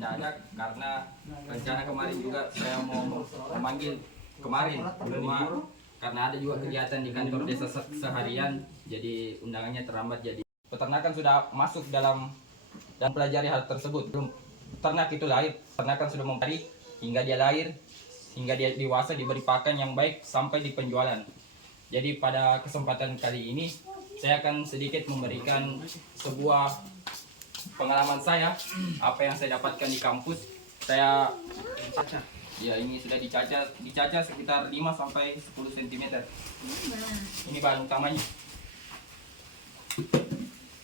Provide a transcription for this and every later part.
mendadak karena rencana kemarin juga saya mau memanggil kemarin, cuma karena ada juga kegiatan di kantor desa seharian, jadi undangannya terlambat. Jadi peternakan sudah masuk dalam dan pelajari hal tersebut. Belum ternak itu lahir, peternakan sudah mempelajari hingga dia lahir, hingga dia dewasa, diberi pakan yang baik sampai di penjualan. Jadi pada kesempatan kali ini saya akan sedikit memberikan sebuah pengalaman saya, apa yang saya dapatkan di kampus. Saya ya ini sudah dicaca sekitar 5 sampai 10 cm. Ini bahan utamanya.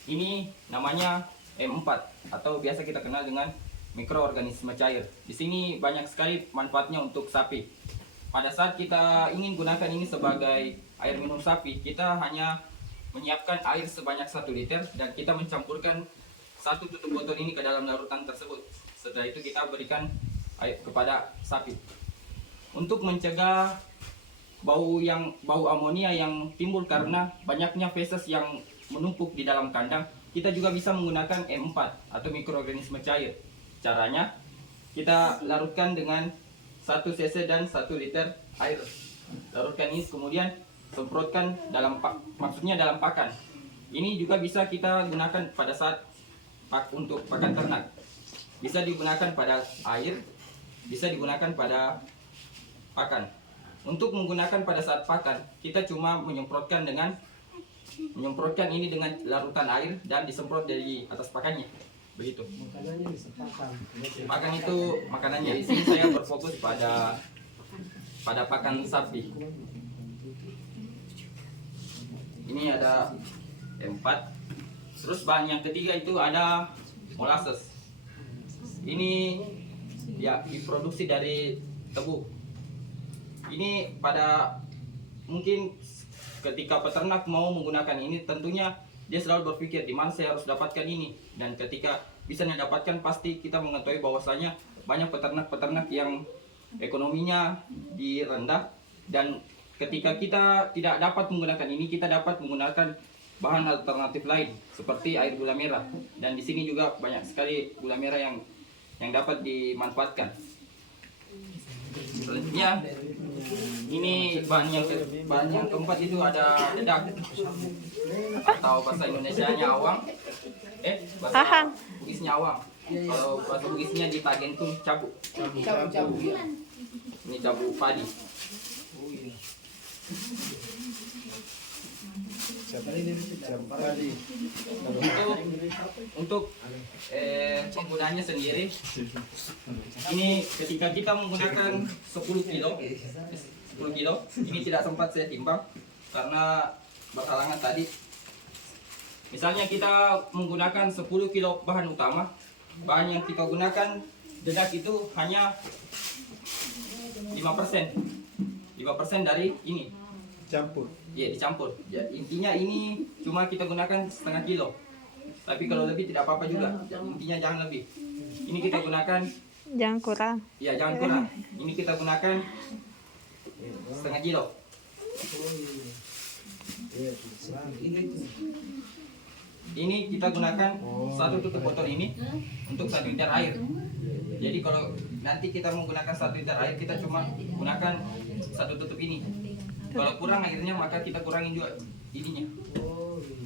Ini namanya M4 atau biasa kita kenal dengan mikroorganisme cair. Di sini banyak sekali manfaatnya untuk sapi. Pada saat kita ingin gunakan ini sebagai air minum sapi, kita hanya menyiapkan air sebanyak 1 liter dan kita mencampurkan 1 tutup botol ini ke dalam larutan tersebut. Setelah itu kita berikan air kepada sapi. Untuk mencegah bau amonia yang timbul karena banyaknya feses yang menumpuk di dalam kandang, kita juga bisa menggunakan M4 atau mikroorganisme cair. Caranya kita larutkan dengan 1 cc dan 1 liter air. Larutkan ini kemudian semprotkan dalam dalam pakan. Ini juga bisa kita gunakan pada saat untuk pakan ternak. Bisa digunakan pada air, bisa digunakan pada pakan. Untuk menggunakan pada saat pakan, kita cuma menyemprotkan ini dengan larutan air dan disemprot dari atas pakannya. Begitu. Pakan itu makanannya. Di sini saya berfokus pada pakan sapi. Ini ada M4. Terus bahan yang ketiga itu ada molasses. Ini ya diproduksi dari tebu. Ini pada mungkin ketika peternak mau menggunakan ini, tentunya dia selalu berpikir di mana saya harus dapatkan ini. Dan ketika bisa didapatkan, pasti kita mengetahui bahwasanya banyak peternak-peternak yang ekonominya rendah, dan ketika kita tidak dapat menggunakan ini, kita dapat menggunakan bahan alternatif lain seperti air gula merah. Dan di sini juga banyak sekali gula merah yang dapat dimanfaatkan. Selanjutnya, ini bahan yang keempat itu ada dedak atau bahasa Indonesianya awang. Bahasa Bugisnya awang. Kalau bahasa Bugisnya di Tagentum cabu. Ini cabu padi. Untuk penggunaannya sendiri, ini ketika kita menggunakan 10 kilo, ini tidak sempat saya timbang karena berhalangan tadi. Misalnya kita menggunakan 10 kilo bahan utama, bahan yang kita gunakan dedak itu hanya 5% dari ini. Campur. Ya, dicampur. Ya, intinya ini cuma kita gunakan setengah kilo. Tapi kalau lebih tidak apa-apa juga. Intinya jangan lebih. Ini kita gunakan jangan kurang. Ya, jangan kurang. Ini kita gunakan setengah kilo. Ini kita gunakan 1 tutup botol ini untuk 1 liter air. Jadi kalau nanti kita menggunakan 1 liter air, kita cuma gunakan 1 tutup ini. Kalau kurang airnya, maka kita kurangin juga ininya.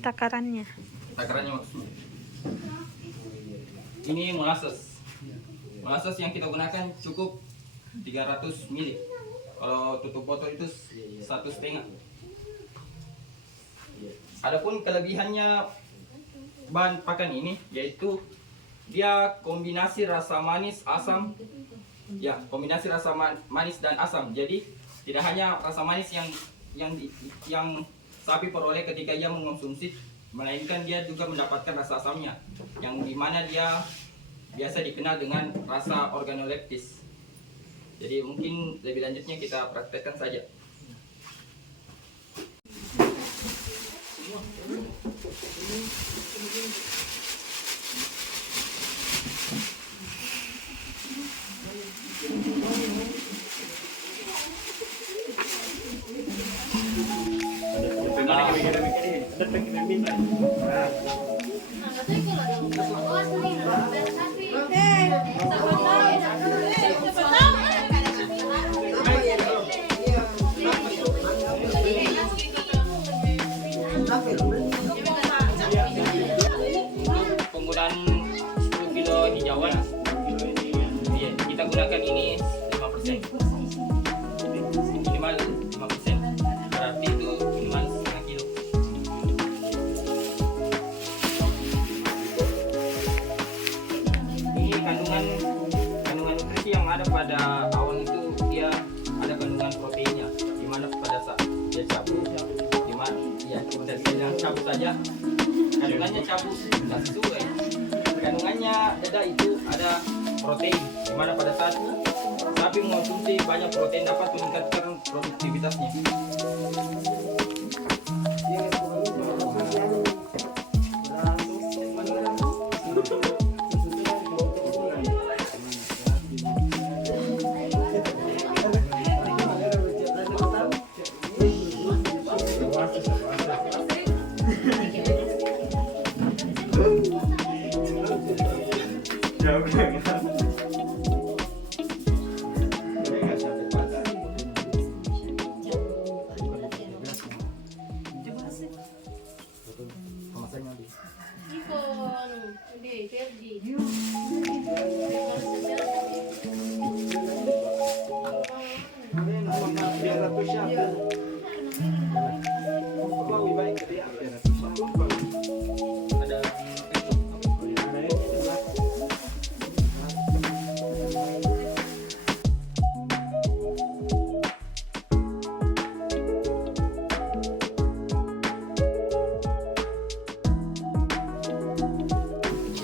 Takarannya Maksudnya. Ini molasses. Molasses yang kita gunakan cukup 300 ml. Kalau tutup botol itu 1,5. Adapun kelebihannya bahan pakan ini, yaitu dia kombinasi rasa manis asam. Ya, kombinasi rasa manis dan asam. Jadi tidak hanya rasa manis yang sapi peroleh ketika ia mengonsumsi, melainkan dia juga mendapatkan rasa asamnya, yang dimana dia biasa dikenal dengan rasa organoleptis. Jadi mungkin lebih lanjutnya kita praktekkan saja. hijauan. Iya, kita gunakan ini 5%. Minimal 5%. Berarti itu minimal setengah kilo. Ini kandungan nutrisi yang ada pada bawang itu, dia ada kandungan proteinnya. Di mana pada saat dia cabut, di mana ya kita bilang cabut saja, kandungannya cabut nggak sesuai. Kandungannya ada itu ada protein, di mana pada saat sapi mengonsumsi banyak protein dapat meningkatkan produktivitasnya.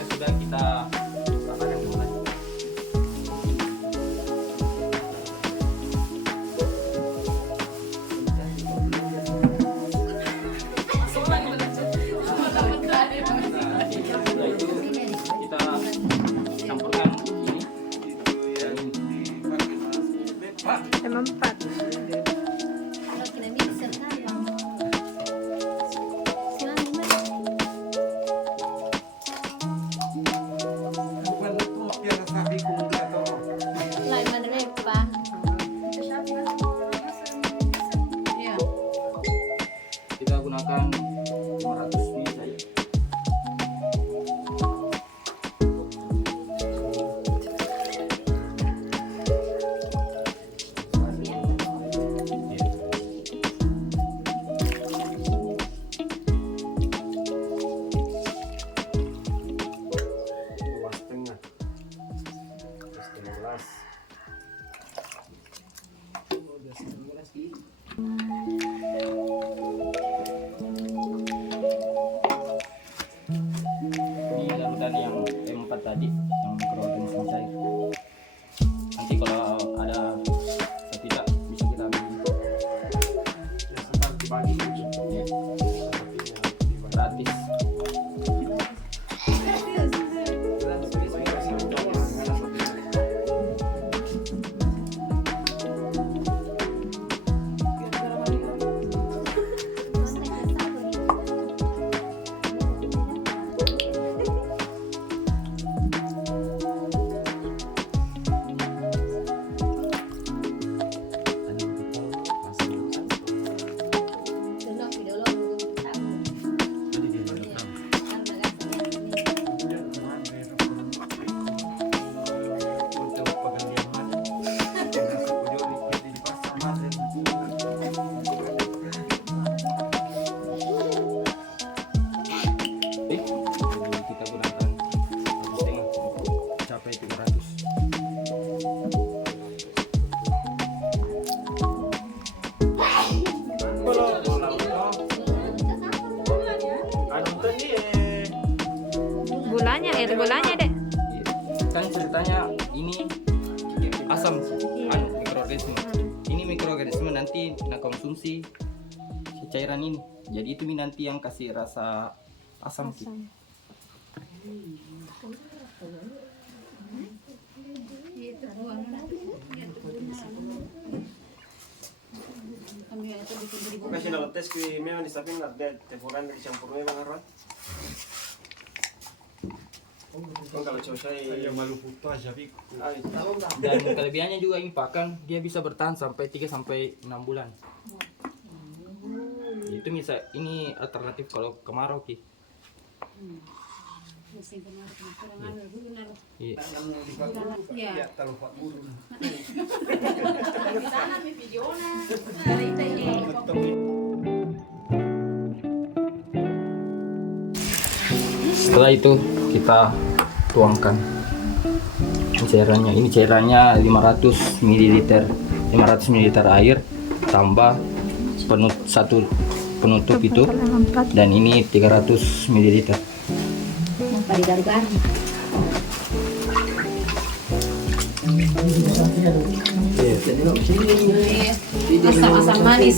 Sudah kita rasakan dulu. Setelah itu kita campurkan ini. Emang 4. Kita gunakan 500 ml saja. Ini larutan yang M4 tadi, yang mikroorganisme cair. Nanti kalau ada setidak bisa kita ambil. Ya. Gratis. Kita gunakan 1,5 capai 300. Gulanya, air gulanya dek. Kan ceritanya ini asam, mikroorganisme. Ini mikroorganisme nanti nak konsumsi si cairan ini. Jadi itu nanti yang kasih rasa asam. Asam. Kasi nakates ko yung may manisapin na dead. Tepuran na siyang puro yung mga ron. Kung kalau siya ay maluputo aja Vic. ay Dan kelebihannya juga ini pakan dia bisa bertahan sampai 3 sampai 6 bulan. Itu bisa ini alternatif kalau kemarau ki. Iya. Setelah itu kita tuangkan cairannya. Ini cairannya 500 ml. 500 ml air tambah satu penutup itu, dan ini 300 ml. Asam manis.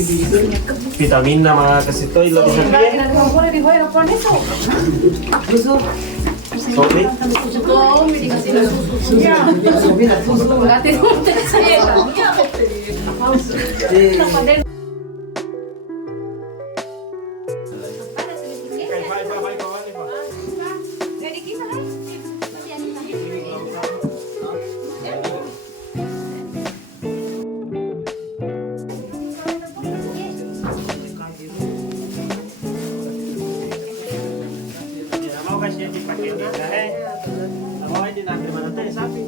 Vitamina mga kasito ilo di sabihin. Sobi. Mau kasih dipakai deh. Mau aja nak mana teh sapi.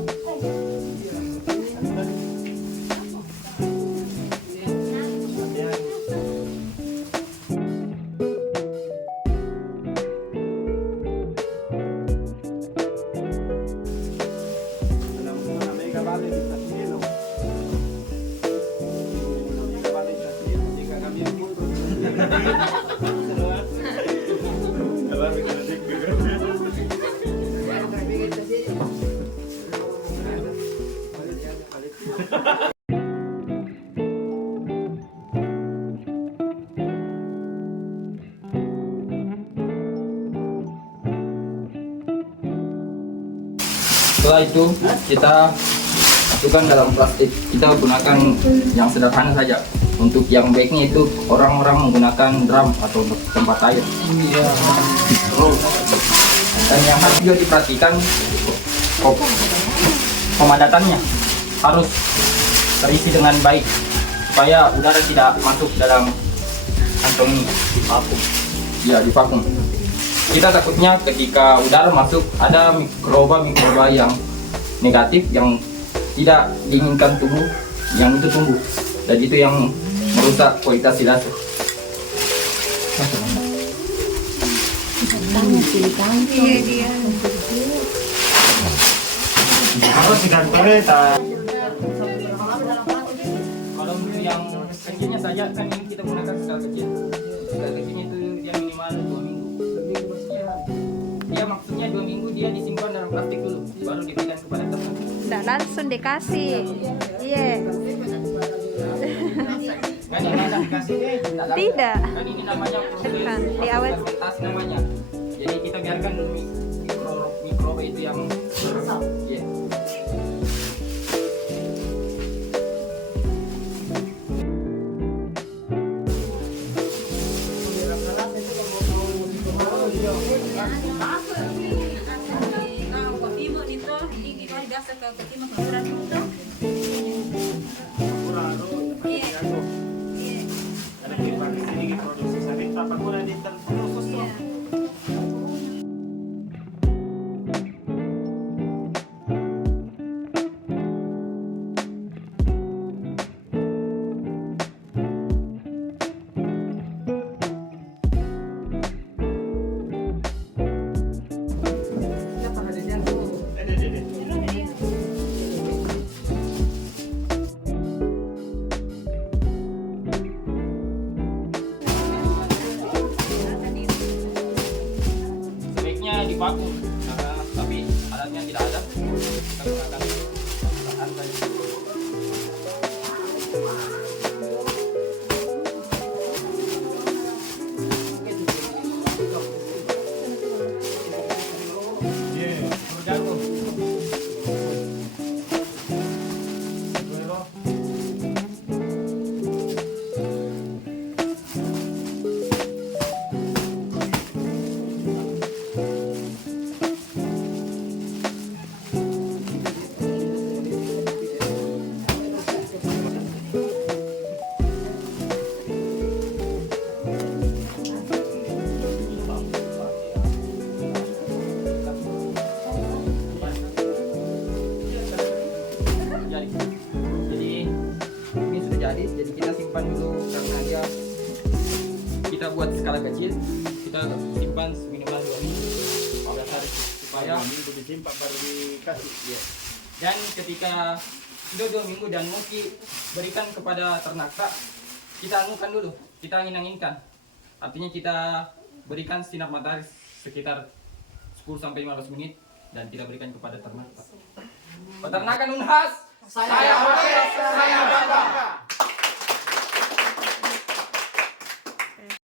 Setelah itu kita masukkan dalam plastik. Kita gunakan yang sederhana saja. Untuk yang baiknya itu orang-orang menggunakan drum atau tempat air. Dan yang harus juga diperhatikan, pemadatannya harus terisi dengan baik supaya udara tidak masuk dalam kantong ini. Di vakum. Ya, di vakum. Kita takutnya ketika udara masuk ada mikroba yang negatif yang tidak diinginkan tubuh yang itu tumbuh, dan itu yang merusak kualitas hidup. Harus digantungnya tak. Kalau untuk yang kecilnya saja kan ini kita gunakan skala kecil. Skala kecilnya itu dia minimal 2 minggu. Dia maksudnya 2 minggu dia disimpan dalam plastik dulu, baru diberikan kepada teman. Tidak langsung dikasih. Iya. Kan ini ada dikasih Tidak. Kan ini namanya proses Kan, diawet. fermentasi namanya. Jadi kita biarkan mikroba itu yang iya. Ada kipas ini produksi sapi apa pun ada di khusus tuh. Sebaiknya divakum, tapi alatnya tidak ada. Kita gunakan bahan saja. buat skala kecil. Kita simpan minimal 2 minggu, 14 hari supaya minggu disimpan baru dikasih. ya. Dan ketika sudah 2 minggu dan mau berikan kepada ternak, kita anukan dulu, kita angin-anginkan. Artinya kita berikan sinar matahari sekitar 10-15 menit dan kita berikan kepada ternak. Peternakan Unhas, saya pakai, saya bangga.